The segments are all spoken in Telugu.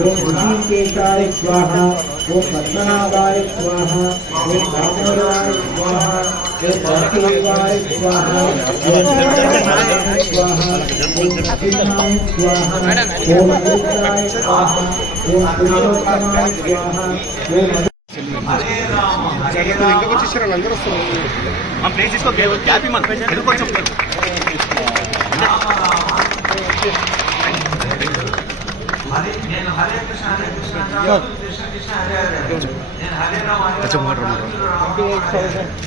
ऋषिकेशाय स्वाहा, ओम पद्मनाभाय स्वाहा, ओम दामोदराय स्वाहा, ओम वासुदेवाय स्वाहा, ओम कृष्णाय स्वाहा, ओम कृष्णाय स्वाहा, ओम अमृताय स्वाहा, ओम पुरुषोत्तमाय स्वाहा, ओम हम प्लीज इसको गैप ही मत हरे कृष्ण हरे कृष्ण कृष्ण कृष्ण हरे हरे నేను హరే రామ హరే రామ హరే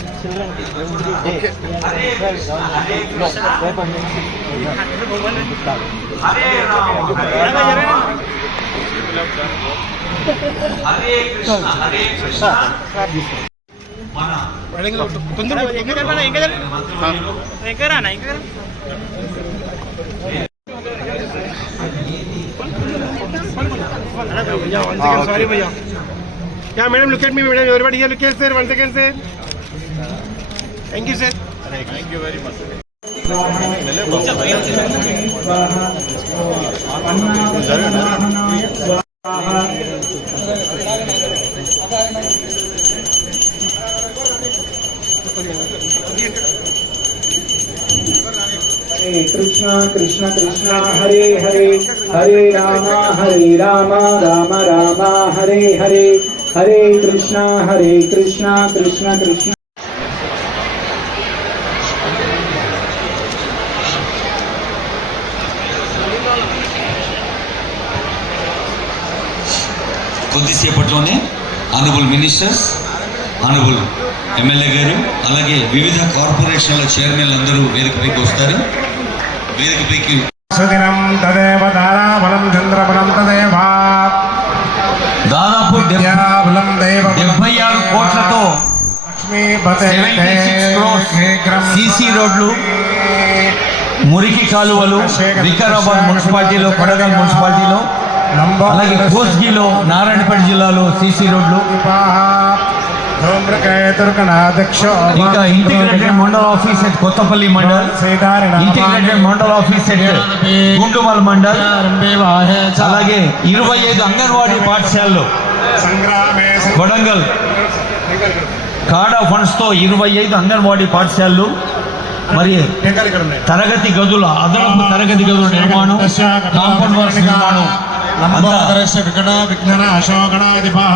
కృష్ణ హరే కృష్ణ హరే రామ హరే కృష్ణ హరే కృష్ణ మన Sorry, भैया. Yeah, madam, look at me, madam. Everybody here, look at sir. 1 second, sir. Thank you, sir. Thank you very much. Krishna Krishna Krishna Hare Hare, Hare Ram Ram Ram Hare Hare, Hare Krishna Krishna Krishna. కొద్దిసేపట్లోనే ఆనరబుల్ మినిస్టర్స్, ఆనరబుల్ ఎమ్మెల్యే గారు, అలాగే వివిధ కార్పొరేషన్ల చైర్మన్లు అందరూ వేదికపైకి వస్తారు. వేదికపైకి సుదినం తదేవ దారాబలం చంద్రబలం తదేవ దాదాపు 76 కోట్లతో సీసీ రోడ్లు, మురికి కాలువలు వికారాబాద్ మున్సిపాలిటీలో, కొడగల్ మున్సిపాలిటీలో, అలాగే కోస్గిలో, నారాయణపేట జిల్లాలో సీసీ రోడ్లు, ఇంకా integrated mandal office at Kothapalli mandal, integrated mandal office at Gundumal mandal, అలాగే 25 అంగన్వాడీ పాఠశాలలు కొడంగల్ కాడా ఫండ్స్ తో 25 అంగన్వాడీ పాఠశాలలు, మరి తరగతి గదుల అదనపు తరగతి గదుల నిర్మాణం, కాంపౌండ్ వర్క్స్ నిర్మాణం, విఘ్న అశోకణాధిపః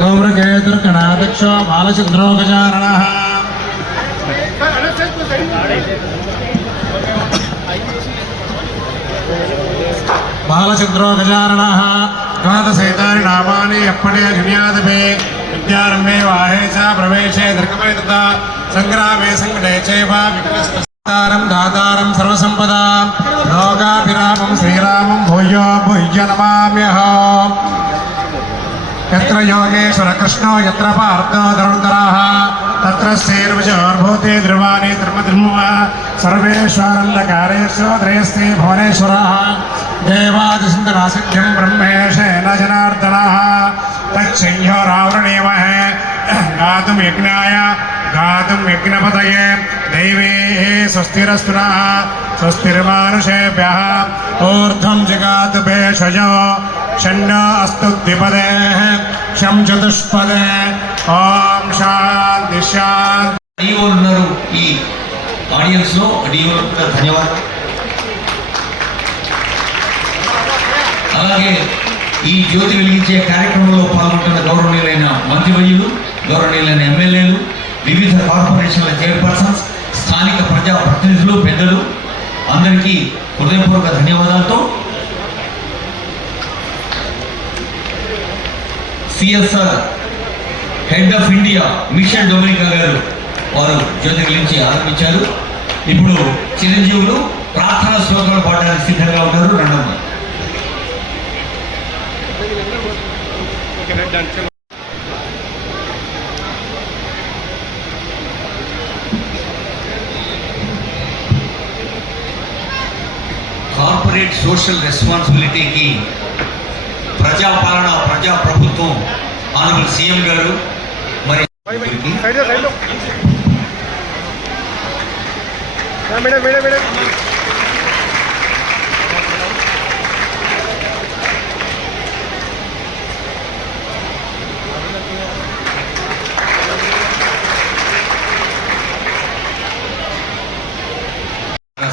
గౌరగేతుర్గణాధ్యక్షో బాలచంద్రో గజాననః. బాలచంద్రో గజాననః ద్వాదశైతాని నామాని అప్పడే జున్యాదపే విద్యారంభే వాహే చ ప్రవేశే దర్గమే తథా సంగ్రామే సంకటే చైవ విఘ్నస్తారం దాతారం సర్వసంపదాం లోకాభిరామం శ్రీరామం భూయో భూయ నమామ్యహం. यत्र योगेश्वर कृष्णो यत्र पार्थो धनुर्धरः तत्र श्रीर्विजयोर्भूते ध्रुवाणि धर्मधर्मः सर्वेश्वरन्धकारेश्वरस्ते भुवनेश्वरः देवादिसुन्दरासिद्ध्यं ब्रह्मेशेन जनार्दनः तच्छंयो रावणेमहे गातुं यज्ञाय गातुं यज्ञपतये दैवेः स्वस्तिरस्तु नः स्वस्तिर्मानुषेभ्यः ऊर्ध्वं जगातु भेषजो షण्णो अस्तु द्विपदेः शं चतुष्पदे ओम शांति शांति. ఉన్నారు ఈ ఆడియన్స్ లో, ధన్యవాదాలు. అలాగే ఈ జ్యోతి వెలిగించే కార్యక్రమంలో పాల్గొంటున్న గౌరవనీయులైన మంత్రివర్యులు, గౌరవనీయులైన ఎమ్మెల్యేలు, వివిధ కార్పొరేషన్ల చైర్పర్సన్స్, స్థానిక ప్రజాప్రతినిధులు, పెద్దలు అందరికీ హృదయపూర్వక ధన్యవాదాలతో CSR head of India mission Dominica గారు వారు జ్యోతి వెలిగించి ఆరంభించారు. ఇప్పుడు చిరంజీవులు ప్రార్థన శ్లోకాలు పాడడానికి సిద్ధంగా ఉన్నారు. రెండవ కార్పొరేట్ సోషల్ రెస్పాన్సిబిలిటీకి ప్రజాపాలన, ప్రజా ప్రభుత్వం, ఆనరబుల్ సీఎం గారు మరి సైడ్ సైడ్లో మేడం మేడం మేడం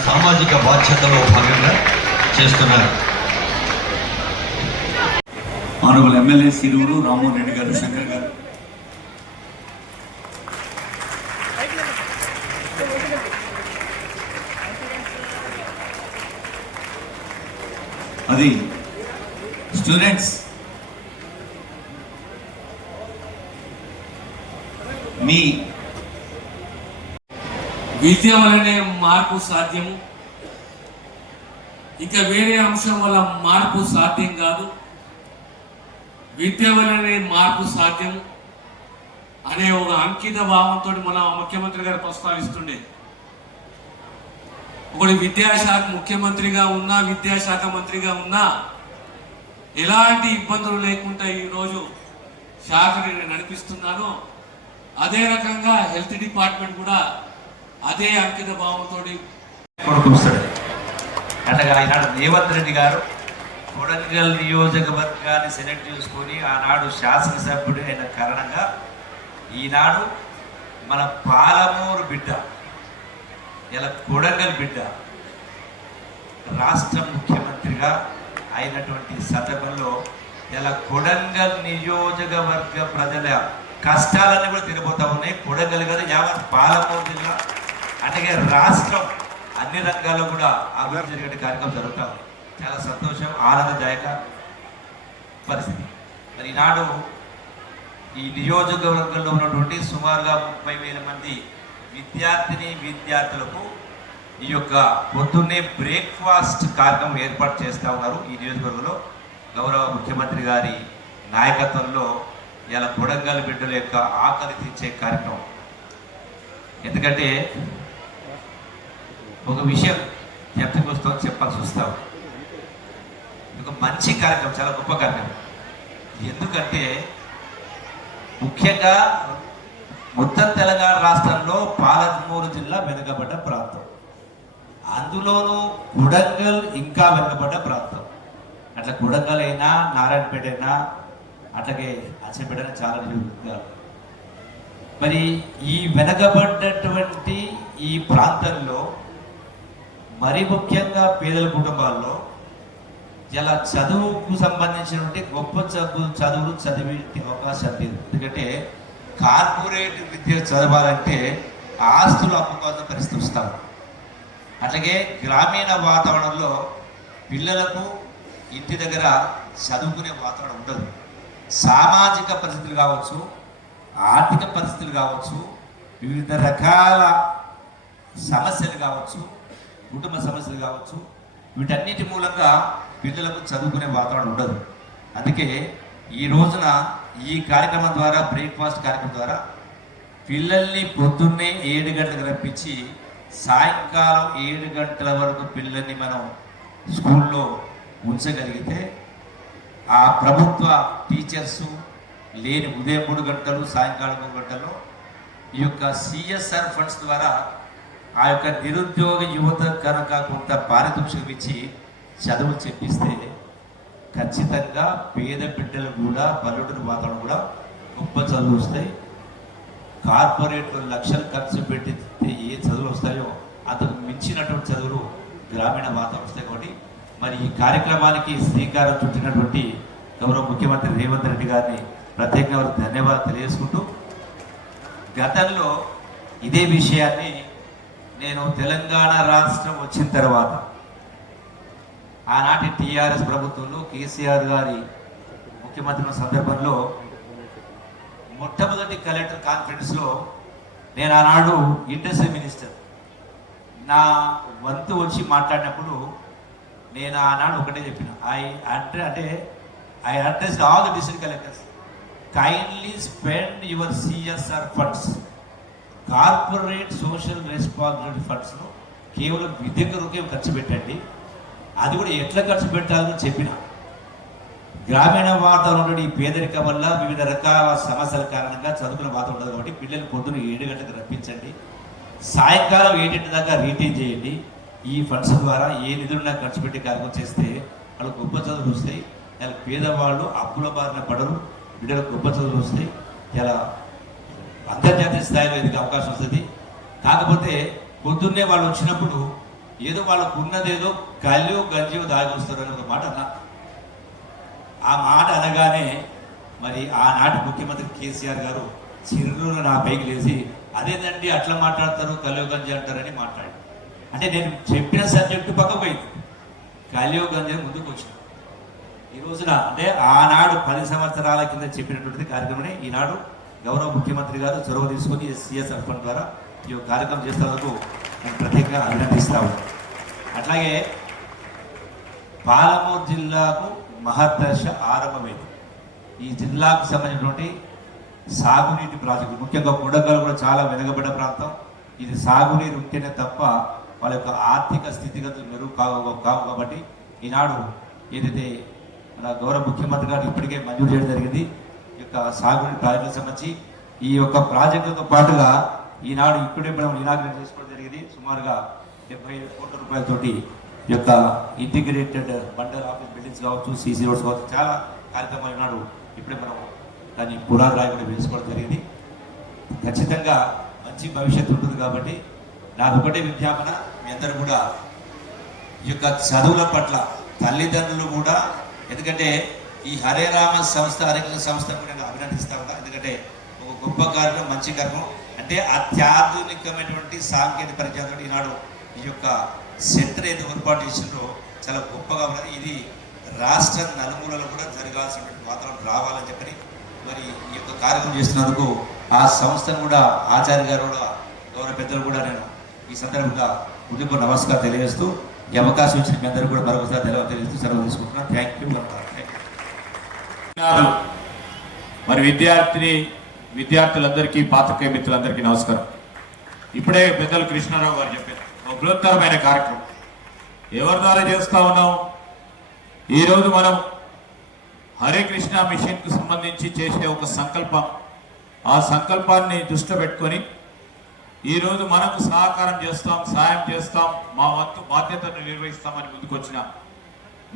సామాజిక బాధ్యతలో భాగంగా చేస్తున్నారు. ఆనరబుల్ ఎమ్మెల్యే సిరువురు రామ్మోహన్ రెడ్డి గారు, శంకర్ గారు. అది స్టూడెంట్స్, మీ విద్య వలనే మార్పు సాధ్యము, ఇంకా వేరే అంశం వల్ల మార్పు సాధ్యం కాదు. విద్య వలనే మార్పు సాధ్యం అనే ఒక అంకిత భావంతో మన ముఖ్యమంత్రి గారు ప్రస్తావిస్తుండే. ఒకటి విద్యాశాఖ ముఖ్యమంత్రిగా ఉన్నా, విద్యాశాఖ మంత్రిగా ఉన్నా ఎలాంటి ఇబ్బందులు లేకుండా ఈరోజు శాఖని నేను నడిపిస్తున్నాను. అదే రకంగా హెల్త్ డిపార్ట్మెంట్ కూడా అదే అంకిత భావంతో కొడుకొస్తాడు. అట్లాగా ఈనాడు రేవంత్ రెడ్డి గారు కొడంగల్ నియోజకవర్గాన్ని సెలెక్ట్ చేసుకొని ఆనాడు శాసనసభ్యుడు అయిన కారణంగా ఈనాడు మన పాలమూరు బిడ్డ, ఇలా కొడంగల్ బిడ్డ రాష్ట్ర ముఖ్యమంత్రిగా అయినటువంటి సందర్భంలో ఇలా కొడంగల్ నియోజకవర్గ ప్రజల కష్టాలన్నీ కూడా తిరిగిపోతా ఉన్నాయి. కొడంగల్ కదా యావత్ పాలమూరు జిల్లా, అలాగే రాష్ట్రం అన్ని రంగాల్లో కూడా అభివృద్ధి జరిగే కార్యక్రమం జరుగుతూ ఉంది. చాలా సంతోషం, ఆనందదాయక పరిస్థితి. మరి ఈనాడు ఈ నియోజకవర్గంలో ఉన్నటువంటి సుమారుగా 30,000 మంది విద్యార్థులకు ఈ యొక్క పొద్దున్నే బ్రేక్ఫాస్ట్ కార్యక్రమం ఏర్పాటు చేస్తూ ఉన్నారు. ఈ నియోజకవర్గంలో గౌరవ ముఖ్యమంత్రి గారి నాయకత్వంలో ఇలా కొడంగల్ బిడ్డల యొక్క ఆకలి తీర్చే కార్యక్రమం. ఎందుకంటే ఒక విషయం జ్ఞప్తికి వస్తుందో చెప్పాల్సి వస్తాం. ఒక మంచి కార్యక్రమం, చాలా గొప్ప కార్యక్రమం. ఎందుకంటే ముఖ్యంగా మొత్తం తెలంగాణ రాష్ట్రంలో పాలమూరు జిల్లా వెనుకబడ్డ ప్రాంతం, అందులోనూ కొడంగల్ ఇంకా వెనుకబడ్డ ప్రాంతం. అట్లా కొడంగల్ అయినా, నారాయణపేట అయినా, అట్లాగే అచ్చంపేట అయినా చాలా నియోజకవర్గాలు. మరి ఈ వెనకబడ్డటువంటి ఈ ప్రాంతంలో మరి ముఖ్యంగా పేదల కుటుంబాల్లో ఇలా చదువుకు సంబంధించినటువంటి గొప్ప చదువులు చదివే అవకాశం లేదు. ఎందుకంటే కార్పొరేట్ విద్య చదవాలంటే ఆస్తులు అమ్ముకోవాల్సిన పరిస్థితి వస్తారు. అట్లాగే గ్రామీణ వాతావరణంలో పిల్లలకు ఇంటి దగ్గర చదువుకునే వాతావరణం ఉండదు. సామాజిక పరిస్థితులు కావచ్చు, ఆర్థిక పరిస్థితులు కావచ్చు, వివిధ రకాల సమస్యలు కావచ్చు, కుటుంబ సమస్యలు కావచ్చు, వీటన్నిటి మూలంగా పిల్లలకు చదువుకునే వాతావరణం ఉండదు. అందుకే ఈ రోజున ఈ కార్యక్రమం ద్వారా, బ్రేక్ఫాస్ట్ కార్యక్రమం ద్వారా పిల్లల్ని పొద్దున్నే 7 గంటలకు రప్పించి సాయంకాలం 7 గంటల వరకు పిల్లల్ని మనం స్కూల్లో ఉంచగలిగితే ఆ ప్రభుత్వ టీచర్సు లేని ఉదయం 3 గంటలు, సాయంకాలం 3 గంటలు ఈ యొక్క సిఎస్ఆర్ ఫండ్స్ ద్వారా ఆ యొక్క నిరుద్యోగ యువత కనుక కొంత పారితోషికం ఇచ్చి చదువు చెప్పిస్తే ఖచ్చితంగా పేద బిడ్డలు కూడా, పల్లెటూరు వాతావరణం కూడా గొప్ప చదువులు వస్తాయి. కార్పొరేట్లు లక్షలు ఖర్చు పెట్టితే ఏ చదువులు వస్తాయో అంతకు మించినటువంటి చదువులు గ్రామీణ వాతావరణం వస్తాయి. కాబట్టి మరి ఈ కార్యక్రమానికి శ్రీకారం చుట్టినటువంటి గౌరవ ముఖ్యమంత్రి రేవంత్ రెడ్డి గారిని ప్రత్యేకంగా ధన్యవాదాలు తెలియజేసుకుంటూ, గతంలో ఇదే విషయాన్ని నేను తెలంగాణ రాష్ట్రం వచ్చిన తర్వాత ఆనాటి టీఆర్ఎస్ ప్రభుత్వంలో కేసీఆర్ గారి ముఖ్యమంత్రి సందర్భంలో మొట్టమొదటి కలెక్టర్ కాన్ఫరెన్స్లో నేను ఆనాడు ఇండస్ట్రీ మినిస్టర్ నా వంతు వచ్చి మాట్లాడినప్పుడు నేను ఆనాడు ఒకటే చెప్పిన, I address all the district collectors, kindly spend your CSR funds, corporate social responsibility ఫండ్స్ను కేవలం విద్య కొరకే ఖర్చు పెట్టండి. అది కూడా ఎట్లా ఖర్చు పెట్టాలని చెప్పిన. గ్రామీణ వాతావరణంలో ఈ పేదరికం వల్ల వివిధ రకాల సమస్యల కారణంగా చదువుకునే వాతావరణం ఉండదు కాబట్టి పిల్లలు పొద్దున 7 గంటలకు రప్పించండి, సాయంకాలం 7 దాకా రీటైన్ చేయండి. ఈ ఫండ్స్ ద్వారా ఏ నిధులున్నా ఖర్చు పెట్టి కార్యక్రమం చేస్తే వాళ్ళు గొప్ప చదువులు వస్తాయి. ఇలా పేదవాళ్ళు అప్పుల బారిన పడరు, బిడ్డలకు గొప్ప చదువులు వస్తాయి. ఇలా అంతర్జాతీయ స్థాయిలో ఎదిగే అవకాశం వస్తుంది. కాకపోతే పొద్దున్నే వాళ్ళు వచ్చినప్పుడు ఏదో వాళ్ళకు ఉన్నదేదో గల్లియో గంజియో దాగి వస్తారు అని ఒక మాట అన్నా. ఆ మాట అనగానే మరి ఆనాటి ముఖ్యమంత్రి కేసీఆర్ గారు చిరునూరు నా పైకి లేచి అదేనండి అట్లా మాట్లాడతారు కలియో గంజి అంటారని మాట్లాడి, అంటే నేను చెప్పిన సబ్జెక్టు పక్క పోయింది, కలియో గంజి ముందుకు వచ్చిన. ఈ రోజున అంటే ఆనాడు 10 సంవత్సరాల కింద చెప్పినటువంటిది కార్యక్రమం ఈనాడు గౌరవ ముఖ్యమంత్రి గారు చొరవ తీసుకొని సిఎస్ఆర్ ఫండ్ ద్వారా ఈ కార్యక్రమం చేస్తున్నందుకు నేను ప్రత్యేకంగా అభినందిస్తా ఉన్నాను. అట్లాగే పాలమూరు జిల్లాకు మహర్దశ ఆరంభమైంది. ఈ జిల్లాకు సంబంధించినటువంటి సాగునీటి ప్రాజెక్టు, ముఖ్యంగా కొడంగల్ కూడా చాలా వెనుకబడ్డ ప్రాంతం. ఇది సాగునీరు ఉంటేనే తప్ప వాళ్ళ యొక్క ఆర్థిక స్థితిగతులు మెరుగు కావు కాబట్టి ఈనాడు ఏదైతే మన గౌరవ ముఖ్యమంత్రి గారు ఇప్పటికే మంజూరు చేయడం జరిగింది. ఈ యొక్క సాగునీటి ప్రాజెక్టులకు సంబంధించి ఈ యొక్క ప్రాజెక్టులతో పాటుగా ఈనాడు ఇప్పుడే మనం ఇనాగ్రేట్ చేసుకోవడం జరిగింది. సుమారుగా 75 కోట్ల రూపాయలతోటి ఈ యొక్క ఇంటిగ్రేటెడ్ బండర్ ఆఫీస్ బిల్డింగ్స్ కావచ్చు, సీసీ రోడ్స్ కావచ్చు, చాలా కార్యక్రమాలు ఈనాడు ఇప్పుడే మనం దాన్ని పునాది కూడా వేసుకోవడం జరిగింది. ఖచ్చితంగా మంచి భవిష్యత్తు ఉంటుంది కాబట్టి నాకు ఒకటే విజ్ఞాపన, మీ అందరూ కూడా ఈ యొక్క చదువుల పట్ల తల్లిదండ్రులు కూడా, ఎందుకంటే ఈ హరే రామ సంస్థ హరికృష్ణ సంస్థ కూడా అభినందిస్తా ఉన్నా. ఎందుకంటే ఒక గొప్ప కార్యక్రమం, మంచి కార్యక్రమం, అంటే అత్యాధునికమైనటువంటి సాంకేతిక పరిజ్ఞానంతో ఈనాడు ఈ యొక్క సెంటర్ ఏదో ఏర్పాటు చేసిందో చాలా గొప్పగా ఉన్నది. ఇది రాష్ట్ర నలుమూలలో కూడా జరగాల్సినటువంటి వాతావరణం రావాలని చెప్పని మరి ఈ యొక్క కార్యక్రమం చేస్తున్నందుకు ఆ సంస్థను కూడా ఆచార్య గారు కూడా గౌరవ పెద్దలు కూడా నేను ఈ సందర్భంగా ముందుకు నమస్కారం తెలియజేస్తూ ఈ అవకాశం ఇచ్చిన మీ అందరూ కూడా మరొకసారి తెలియజేస్తూ సెలవు తీసుకుంటున్నాను. Thank you. మరి విద్యార్థులందరికీ పాత్రికేయ మిత్రులందరికీ నమస్కారం. ఇప్పుడే పెద్దలు కృష్ణారావు గారు చెప్పారు, ఒక బృహత్తరమైన కార్యక్రమం ఎవరి ద్వారా చేస్తా ఉన్నాం. ఈరోజు మనం హరే కృష్ణ మిషన్కు సంబంధించి చేసే ఒక సంకల్పం, ఆ సంకల్పాన్ని దృష్టిలో పెట్టుకొని ఈరోజు మనకు సహకారం చేస్తాం, సాయం చేస్తాం, మా వంతు బాధ్యతను నిర్వహిస్తామని ముందుకొచ్చిన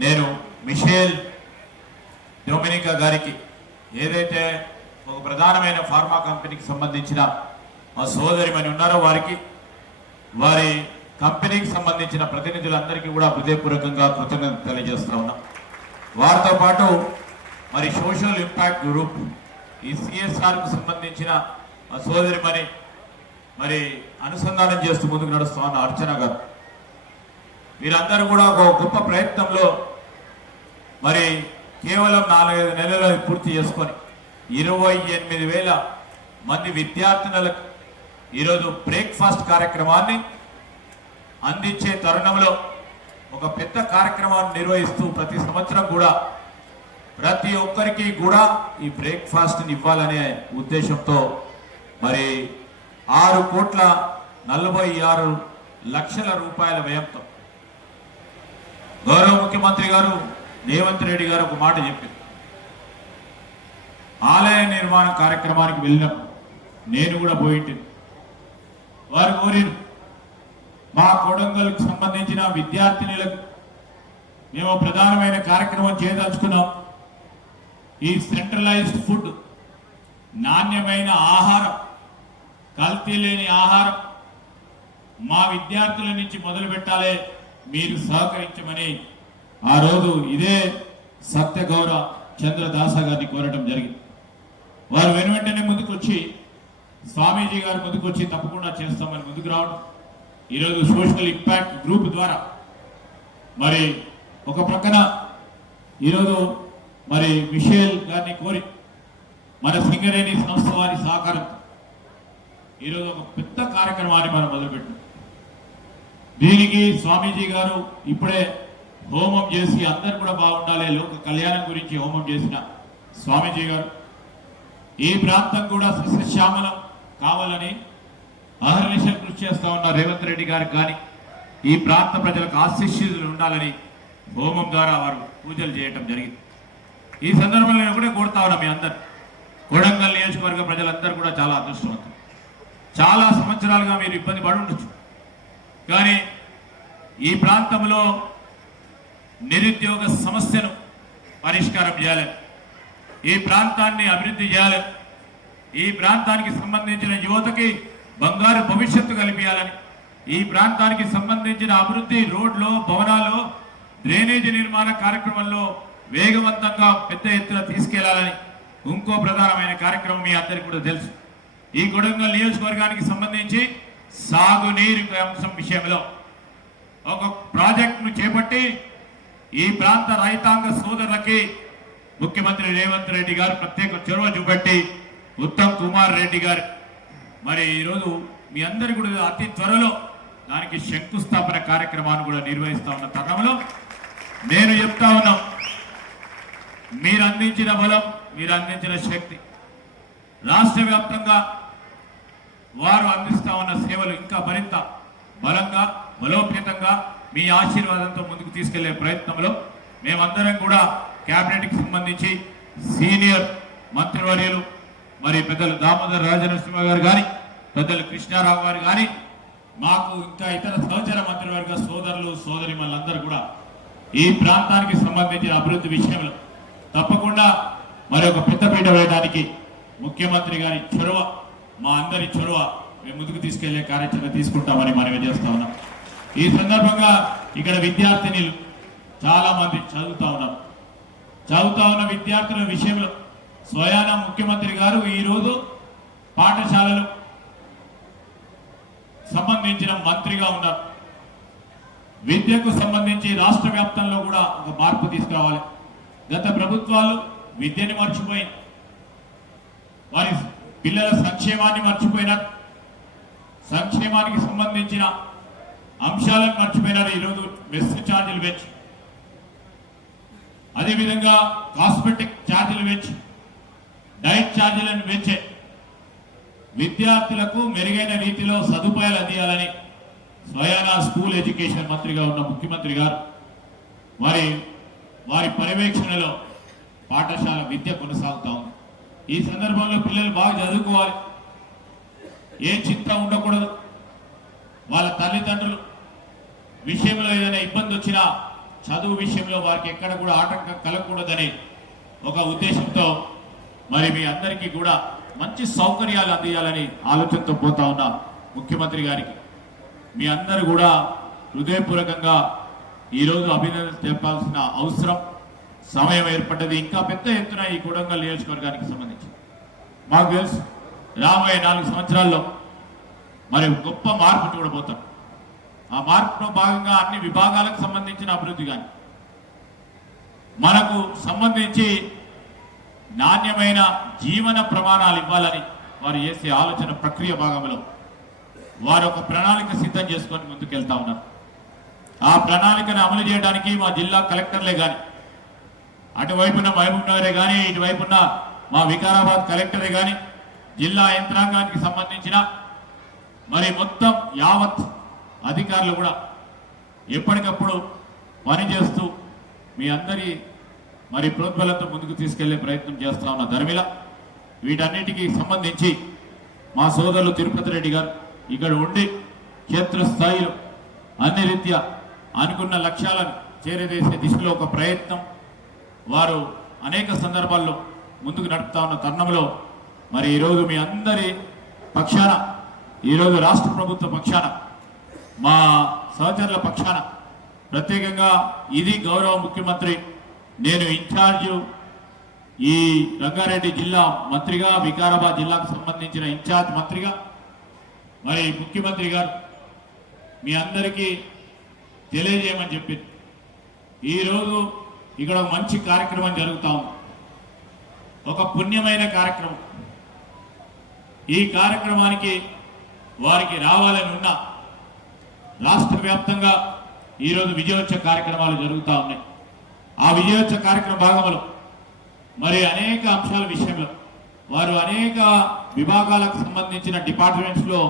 నేను మిషేల్ డొమినికా గారికి, ఏదైతే ఒక ప్రధానమైన ఫార్మా కంపెనీకి సంబంధించిన మా సోదరిమని ఉన్నారో వారికి, వారి కంపెనీకి సంబంధించిన ప్రతినిధులందరికీ కూడా హృదయపూర్వకంగా కృతజ్ఞత తెలియజేస్తా ఉన్నాం. వారితో పాటు మరి సోషల్ ఇంపాక్ట్ గ్రూప్, ఈ సిఎస్ఆర్కు సంబంధించిన మా సోదరిమని మరి అనుసంధానం చేస్తూ ముందుకు నడుస్తా ఉన్న అర్చన గారు, వీరందరూ కూడా ఒక గొప్ప ప్రయత్నంలో మరి కేవలం 4-5 నెలలు పూర్తి చేసుకొని 28,000 మంది విద్యార్థినులకు ఈరోజు బ్రేక్ఫాస్ట్ కార్యక్రమాన్ని అందించే తరుణంలో ఒక పెద్ద కార్యక్రమాన్ని నిర్వహిస్తూ ప్రతి సంవత్సరం కూడా ప్రతి ఒక్కరికి కూడా ఈ బ్రేక్ఫాస్ట్ని ఇవ్వాలనే ఉద్దేశంతో మరి 6,46,00,000 రూపాయల వ్యయంతో గౌరవ ముఖ్యమంత్రి గారు రేవంత్ రెడ్డి గారు ఒక మాట చెప్పారు. ఆలయ నిర్మాణ కార్యక్రమానికి వెళ్ళినప్పుడు నేను కూడా పోయింటిని. వారు కోరిన మా కొడంగల్కు సంబంధించిన విద్యార్థినులకు మేము ప్రధానమైన కార్యక్రమం చేయదలుచుకున్నాం. ఈ సెంట్రలైజ్డ్ ఫుడ్, నాణ్యమైన ఆహారం, కల్తీ లేని ఆహారం మా విద్యార్థుల నుంచి మొదలు పెట్టాలి, మీరు సహకరించమని ఆ రోజు ఇదే సత్య గౌరవ చంద్రదాస గారిని కోరటం జరిగింది. వారు వెనువెంటనే ముందుకొచ్చి, స్వామీజీ గారు ముందుకొచ్చి తప్పకుండా చేస్తామని ముందుకు రావడం, ఈరోజు సోషల్ ఇంపాక్ట్ గ్రూప్ ద్వారా మరి ఒక ప్రక్కన ఈరోజు మరి మిషేల్ గారిని కోరి మన సింగరేణి సంస్థ వారి సహకారంతో ఈరోజు ఒక పెద్ద కార్యక్రమాన్ని మనం మొదలుపెట్టాం. దీనికి స్వామీజీ గారు ఇప్పుడే హోమం చేసి అందరు కూడా బాగుండాలి, లోక కళ్యాణం గురించి హోమం చేసిన స్వామీజీ గారు ఈ ప్రాంతం కూడా సస్యశ్యామలం కావాలని అహర్నిశలు కృషి చేస్తా ఉన్న రేవంత్ రెడ్డి గారికి కానీ ఈ ప్రాంత ప్రజలకు ఆశీస్సులు ఉండాలని హోమం ద్వారా వారు పూజలు చేయటం జరిగింది. ఈ సందర్భంలో నేను కూడా కోరుతా ఉన్నా మీ అందరు కొడంగల్ నియోజకవర్గ ప్రజలందరూ కూడా చాలా అదృష్టవంతులు. చాలా సంవత్సరాలుగా మీరు ఇబ్బంది పడి ఉండొచ్చు, కానీ ఈ ప్రాంతంలో నిరుద్యోగ సమస్యను పరిష్కారం చేయాలని, ఈ ప్రాంతాన్ని అభివృద్ధి చేయాలని, ఈ ప్రాంతానికి సంబంధించిన యువతకి బంగారు భవిష్యత్తు కల్పించాలని, ఈ ప్రాంతానికి సంబంధించిన అభివృద్ధి రోడ్లు, భవనాలు, డ్రైనేజీ నిర్మాణ కార్యక్రమంలో వేగవంతంగా పెద్ద ఎత్తున తీసుకెళ్లాలని ఇంకో ప్రధానమైన కార్యక్రమం మీ అందరికీ కూడా తెలుసు. ఈ కొడంగల్ నియోజకవర్గానికి సంబంధించి సాగునీరు అంశం విషయంలో ఒక ప్రాజెక్టును చేపట్టి ఈ ప్రాంత రైతాంగ సోదరులకి ముఖ్యమంత్రి రేవంత్ రెడ్డి గారు ప్రత్యేక చొరవ చూపెట్టి ఉత్తమ్ కుమార్ రెడ్డి గారు మరి ఈరోజు మీ అందరి కూడా అతి త్వరలో దానికి శంకుస్థాపన కార్యక్రమాన్ని కూడా నిర్వహిస్తా ఉన్న తరుణంలో నేను చెప్తా ఉన్నాం, మీరు అందించిన బలం, మీరు అందించిన శక్తి, రాష్ట్ర వ్యాప్తంగా వారు అందిస్తా ఉన్న సేవలు ఇంకా మరింత బలంగా బలోపేతంగా మీ ఆశీర్వాదంతో ముందుకు తీసుకెళ్లే ప్రయత్నంలో మేమందరం కూడా కేబినెట్కి సంబంధించి సీనియర్ మంత్రివర్యులు మరి పెద్దలు దామోదర్ రాజనరసింహ గారు కానీ, పెద్దలు కృష్ణారావు గారు కానీ, మాకు ఇంకా ఇతర సహచర మంత్రివర్గ సోదరులు సోదరిమణులందరూ కూడా ఈ ప్రాంతానికి సంబంధించిన అభివృద్ధి విషయంలో తప్పకుండా మరి ఒక పెద్దపీట వేయడానికి ముఖ్యమంత్రి గారి చొరవ, మా అందరి చొరవ మేము ముందుకు తీసుకెళ్లే కార్యాచరణ తీసుకుంటామని మనవి చేస్తా ఉన్నాం. ఈ సందర్భంగా ఇక్కడ విద్యార్థినిలు చాలా మంది చదువుతా ఉన్నారు. చదువుతా ఉన్న విద్యార్థుల విషయంలో స్వయాన ముఖ్యమంత్రి గారు ఈరోజు పాఠశాలలు సంబంధించిన మంత్రిగా ఉన్నారు. విద్యకు సంబంధించి రాష్ట్ర వ్యాప్తంలో కూడా ఒక మార్పు తీసుకురావాలి. గత ప్రభుత్వాలు విద్యని మర్చిపోయి వారి పిల్లల సంక్షేమాన్ని మర్చిపోయినారు, సంక్షేమానికి సంబంధించిన అంశాలను మర్చిపోయినారు. ఈరోజు మెస్ ఛార్జీలు పెంచి, అదేవిధంగా కాస్మెటిక్ ఛార్జీలు పెంచి, డైట్ ఛార్జీలను పెంచే విద్యార్థులకు మెరుగైన రీతిలో సదుపాయాలు అందియాలని స్వయానా స్కూల్ ఎడ్యుకేషన్ మంత్రిగా ఉన్న ముఖ్యమంత్రి గారు వారి పర్యవేక్షణలో పాఠశాల విద్య కొనసాగుతా ఉంది. ఈ సందర్భంలో పిల్లలు బాగా చదువుకోవాలి, ఏ చింత ఉండకూడదు. వాళ్ళ తల్లిదండ్రులు విషయంలో ఏదైనా ఇబ్బంది వచ్చినా చదువు విషయంలో వారికి ఎక్కడ కూడా ఆటంకం కలగకూడదని ఒక ఉద్దేశంతో మరి మీ అందరికీ కూడా మంచి సౌకర్యాలు అందియాలని ఆలోచనతో పోతా ఉన్న ముఖ్యమంత్రి గారికి మీ అందరూ కూడా హృదయపూర్వకంగా ఈరోజు అభినందనలు తెలపాల్సిన అవసరం, సమయం ఏర్పడ్డది. ఇంకా పెద్ద ఎత్తున ఈ కొడంగల్ నియోజకవర్గానికి సంబంధించి మాకు తెలుసు రాబోయే 4 సంవత్సరాల్లో మరి గొప్ప మార్పు చూడబోతాం. ఆ మార్పులో భాగంగా అన్ని విభాగాలకు సంబంధించిన అభివృద్ధి కానీ మనకు సంబంధించి నాణ్యమైన జీవన ప్రమాణాలు ఇవ్వాలని వారు చేసే ఆలోచన ప్రక్రియ భాగంలో వారు ఒక ప్రణాళిక సిద్ధం చేసుకొని ముందుకెళ్తా ఉన్నారు. ఆ ప్రణాళికను అమలు చేయడానికి మా జిల్లా కలెక్టర్లే కానీ, అటువైపున మహబూబ్ నగరే కానీ, ఇటువైపున మా వికారాబాద్ కలెక్టరే కానీ, జిల్లా యంత్రాంగానికి సంబంధించిన మరి మొత్తం యావత్ అధికారులు కూడా ఎప్పటికప్పుడు పనిచేస్తూ మీ అందరి మరి ప్రోద్బలంతో ముందుకు తీసుకెళ్లే ప్రయత్నం చేస్తా ఉన్న ధర్మిల వీటన్నిటికీ సంబంధించి మా సోదరులు తిరుపతి రెడ్డి గారు ఇక్కడ ఉండి క్షేత్రస్థాయిలో అన్ని రీత్యా అనుకున్న లక్ష్యాలను చేరవేసే దిశలో ఒక ప్రయత్నం వారు అనేక సందర్భాల్లో ముందుకు నడుపుతా ఉన్న తరుణంలో మరి ఈరోజు మీ అందరి పక్షాన, ఈరోజు రాష్ట్ర ప్రభుత్వ పక్షాన, మా సహచరుల పక్షాన ప్రత్యేకంగా ఇది గౌరవ ముఖ్యమంత్రి, నేను ఇన్ఛార్జు ఈ రంగారెడ్డి జిల్లా మంత్రిగా, వికారాబాద్ జిల్లాకు సంబంధించిన ఇన్ఛార్జ్ మంత్రిగా మరి ముఖ్యమంత్రి గారు మీ అందరికీ తెలియజేయమని చెప్పింది. ఈరోజు ఇక్కడ ఒక మంచి కార్యక్రమం జరుగుతూ ఉంది, ఒక పుణ్యమైన కార్యక్రమం. ఈ కార్యక్రమానికి వారికి రావాలని ఉన్న రాష్ట్ర వ్యాప్తంగా ఈరోజు విజయోత్సవ కార్యక్రమాలు జరుగుతూ ఉన్నాయి. ఆ విజయోత్సవ కార్యక్రమ భాగంలో మరి అనేక అంశాల విషయంలో వారు అనేక విభాగాలకు సంబంధించిన డిపార్ట్మెంట్స్లో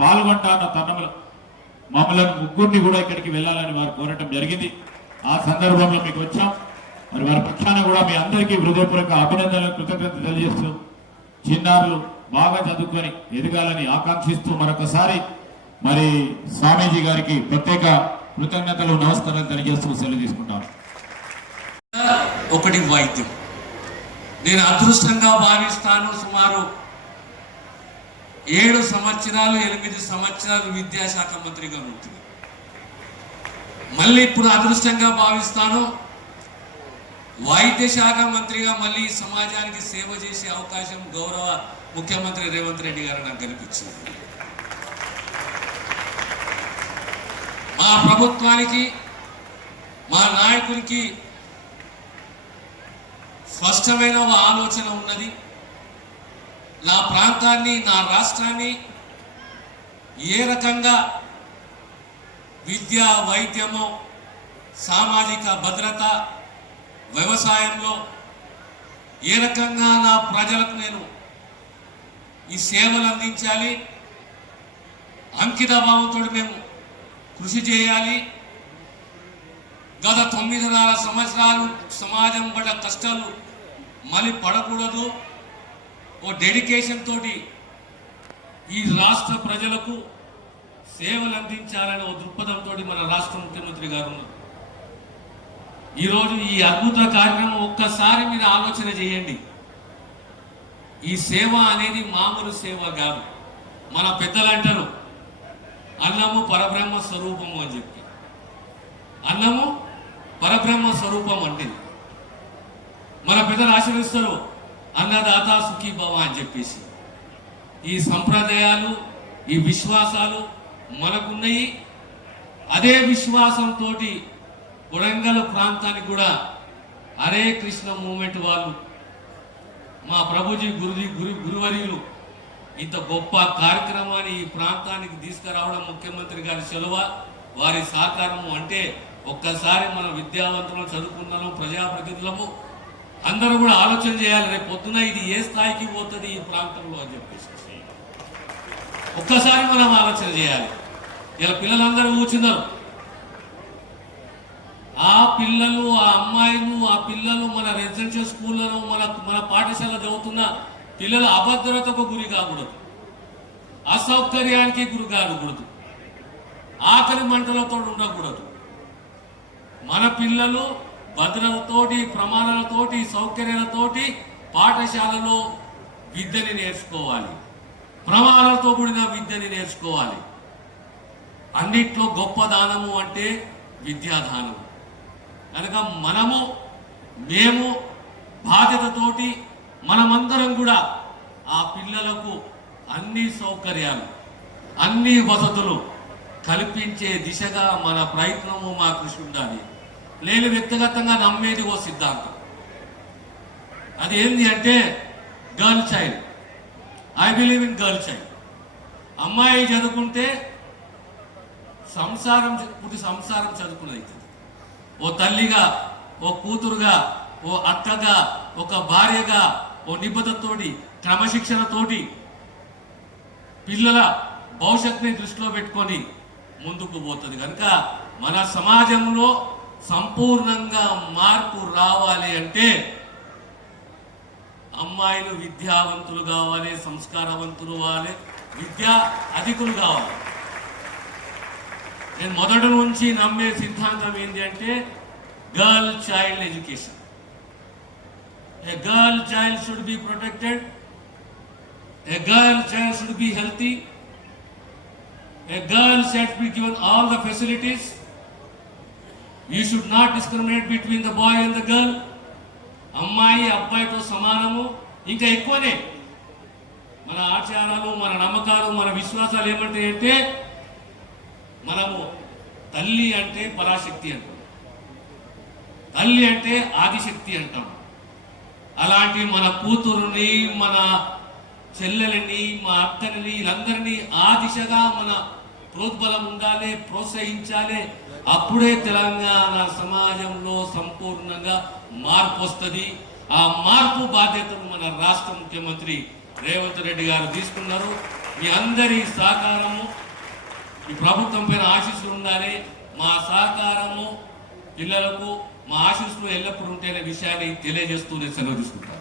పాల్గొంటా ఉన్న తరుణంలో మమ్మల్ని ముగ్గురిని కూడా ఇక్కడికి వెళ్ళాలని వారు కోరటం జరిగింది. ఆ సందర్భంలో మీకు వచ్చాం. మరి వారి పక్షాన కూడా మీ అందరికీ హృదయపూర్వక అభినందనలు, కృతజ్ఞత తెలియజేస్తూ చిన్నారులు బాగా చదువుకొని ఎదగాలని ఆకాంక్షిస్తూ మరొకసారి మరి స్వామీజీ గారికి ప్రత్యేక కృతజ్ఞతలు, నమస్కారాలు తెలియజేస్తూ సెలవు తీసుకుంటాను. ఒకటి వైద్యం. నేను అదృష్టంగా భావిస్తాను. సుమారు 7 సంవత్సరాలు 8 సంవత్సరాలు విద్యాశాఖ మంత్రిగా ఉంటుంది. మళ్ళీ ఇప్పుడు అదృష్టంగా భావిస్తాను వైద్య శాఖ మంత్రిగా మళ్ళీ సమాజానికి సేవ చేసే అవకాశం గౌరవ ముఖ్యమంత్రి రేవంత్ రెడ్డి గారు నాకు కనిపించింది. మా ప్రభుత్వానికి, మా నాయకునికి స్పష్టమైన ఆలోచన ఉన్నది. నా ప్రాంతాన్ని, నా రాష్ట్రాన్ని ఏ రకంగా విద్య, వైద్యము, సామాజిక భద్రత, వ్యవసాయంలో ఏ రకంగా నా ప్రజలకు నేను ఈ సేవలు అందించాలి, అంకిత భావంతో మేము కృషి చేయాలి. గత 9.5 సంవత్సరాలు సమాజం పడ్డ కష్టాలు మళ్ళీ పడకూడదు. ఓ డెడికేషన్ తోటి ఈ రాష్ట్ర ప్రజలకు సేవలు అందించాలనే ఓ దృక్పథంతో మన రాష్ట్ర ముఖ్యమంత్రి గారు ఉన్నారు. ఈరోజు ఈ అద్భుత కార్యక్రమం ఒక్కసారి మీరు ఆలోచన చేయండి. ఈ సేవ అనేది మామూలు సేవ కాదు. మన పెద్దలు అంటారు అన్నము పరబ్రహ్మ స్వరూపము అని చెప్పి. అన్నము పరబ్రహ్మ స్వరూపం అంటే మన పెద్దలు ఆశీర్వదిస్తారు అన్నదాత సుఖీ భవ అని చెప్పేసి. ఈ సంప్రదాయాలు, ఈ విశ్వాసాలు మనకున్నాయి. అదే విశ్వాసంతో వరంగల్ ప్రాంతానికి కూడా హరే కృష్ణ మూమెంట్ వాళ్ళు, మా ప్రభుజీ గురువర్యులు ఇంత గొప్ప కార్యక్రమాన్ని ఈ ప్రాంతానికి తీసుకురావడం ముఖ్యమంత్రి గారి సెలవ, వారి సహకారము. అంటే ఒక్కసారి మన విద్యావంతులను, చదువుకున్నాము, ప్రజాప్రతినిధులము అందరూ కూడా ఆలోచన చేయాలి. రేపు పొద్దున ఇది ఏ స్థాయికి పోతుంది ఈ ప్రాంతంలో అని చెప్పేసి ఒక్కసారి మనం ఆలోచన చేయాలి. ఇలా పిల్లలందరూ కూర్చున్నారు. ఆ పిల్లలు, ఆ అమ్మాయిలు, ఆ పిల్లలు మన రెసిడెన్షియల్ స్కూళ్ళలో, మన పాఠశాల చదువుతున్న పిల్లలు అభద్రతకు గురి కాకూడదు, అసౌకర్యానికి గురి కాకూడదు, ఆకలి మంటలతో ఉండకూడదు. మన పిల్లలు భద్రతతోటి, ప్రమాణాలతోటి, సౌకర్యాలతోటి పాఠశాలలో విద్యని నేర్చుకోవాలి, ప్రమాణాలతో కూడిన విద్యని నేర్చుకోవాలి. అన్నిట్లో గొప్ప దానము అంటే విద్యాదానము. కనుక మేము బాధ్యతతోటి మనమందరం కూడా ఆ పిల్లలకు అన్ని సౌకర్యాలు, అన్ని వసతులు కల్పించే దిశగా మన ప్రయత్నము, మా కృషి ఉండాలి. నేను వ్యక్తిగతంగా నమ్మేది ఓ సిద్ధాంతం. అది ఏంటి అంటే girl child. I believe in girl child. అమ్మాయి చదువుకుంటే సంసారం చదువుకున్నది అవుతుంది. ఓ తల్లిగా, ఓ కూతురుగా, ఓ అక్కగా, ఒక భార్యగా, ఓ నిబద్ధతతోటి, క్రమశిక్షణతోటి పిల్లల భవిష్యత్తుని దృష్టిలో పెట్టుకొని ముందుకు పోతుంది. కనుక మన సమాజంలో సంపూర్ణంగా మార్పు రావాలి అంటే అమ్మాయిలు విద్యావంతులు కావాలి, సంస్కారవంతులు కావాలి, విద్యా అధికులు కావాలి. నేను మొదటి నుంచి నమ్మే సిద్ధాంతం ఏంటి అంటే girl child education. A girl child should be protected. A girl child should be healthy. A girl should be given all the facilities. You should not discriminate between the boy and the girl. అమ్మాయి అబ్బాయితో సమానము, ఇంకా ఎక్కువనే. మన ఆచారాలు, మన నమ్మకాలు, మన విశ్వాసాలు ఏమంటాయంటే మనము తల్లి అంటే పరాశక్తి అంటాం, తల్లి అంటే ఆదిశక్తి అంటాం. అలాంటి మన కూతురుని, మన చెల్లెలని, మా అక్కని, వీళ్ళందరినీ ఆ దిశగా మన ప్రోద్బలం ఉండాలి, ప్రోత్సహించాలి. అప్పుడే తెలంగాణ సమాజంలో సంపూర్ణంగా మార్పు వస్తుంది. ఆ మార్పు బాధ్యతను మన రాష్ట్ర ముఖ్యమంత్రి రేవంత్ రెడ్డి గారు తీసుకున్నారు. మీ అందరి సహకారము, ఈ ప్రభుత్వం పైన ఆశీస్సులు ఉండాలి. మా సహకారము పిల్లలకు మా ఆశీస్సులు ఎల్లప్పుడూ ఉంటాయనే విషయాన్ని తెలియజేస్తూ నేను సెలవు తీసుకుంటాను.